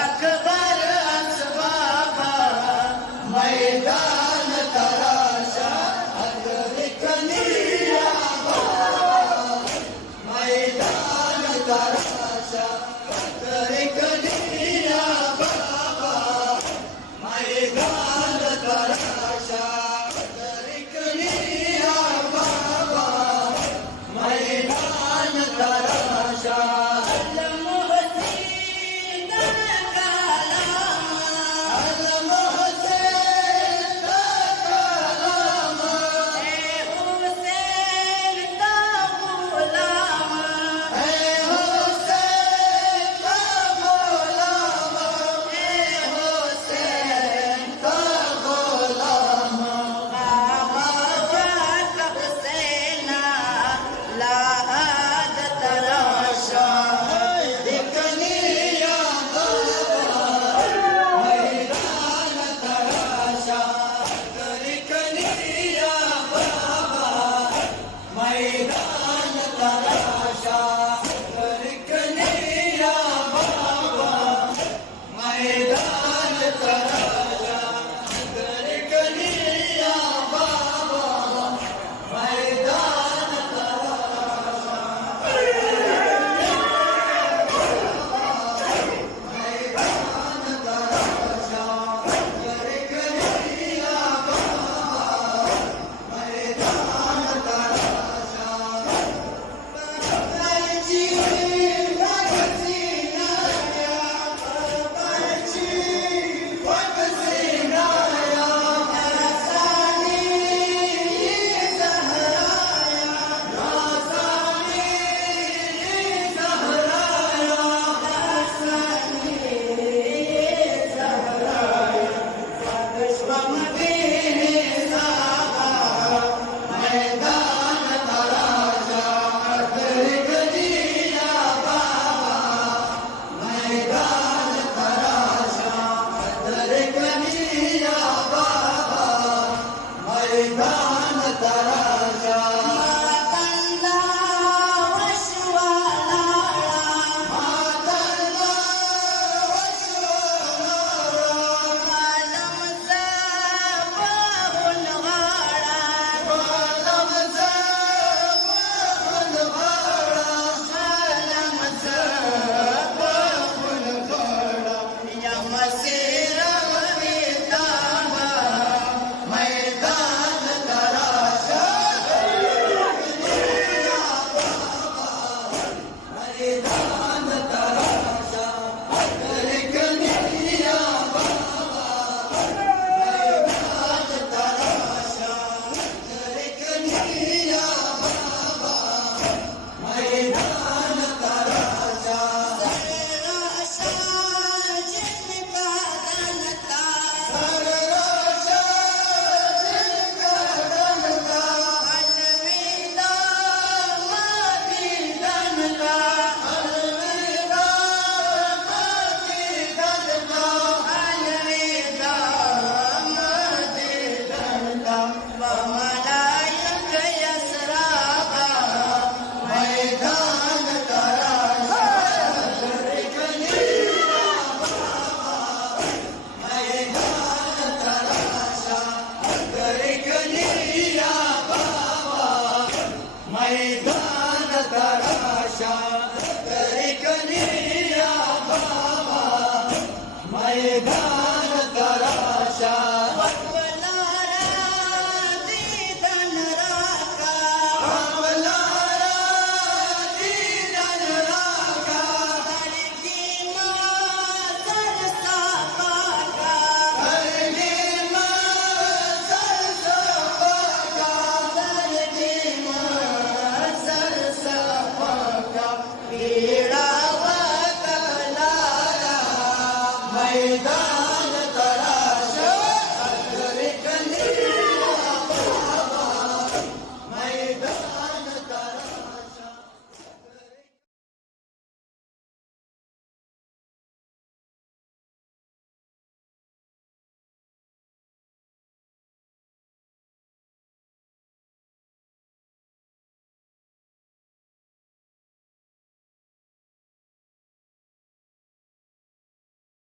अकबर असबाबा मैदान तराशा अगरिकनिया मैदान तराशा अगरिकनिया बाबा मैदान तराशा अगरिकनिया बाबा मैदान तराशा मैदान तराशा अगरिकनिया बाबा मैदान तराशा अगरिकनिया बाबा मैदान तराशा मैदान तराशा अगरिकनिया बाबा मैदान तराशा मैदान तराशा मातंगा वशवाला मातंगा वशवाला आलम सा बहुलवाड़ा आलम सा बहुलवाड़ा आलम सा बहुलवाड़ा या मसीरा मैदान तराशा अगरिकनिया बाबा मैदान तराशा अगरिकनिया बाबा मैदान तराशा सरराशा जिनका दनता सरराशा जिनका दनता अलविदा मादी दनता मैदान तराशा मैदान तराशा अगरिकनिया बाबा मैदान तराशा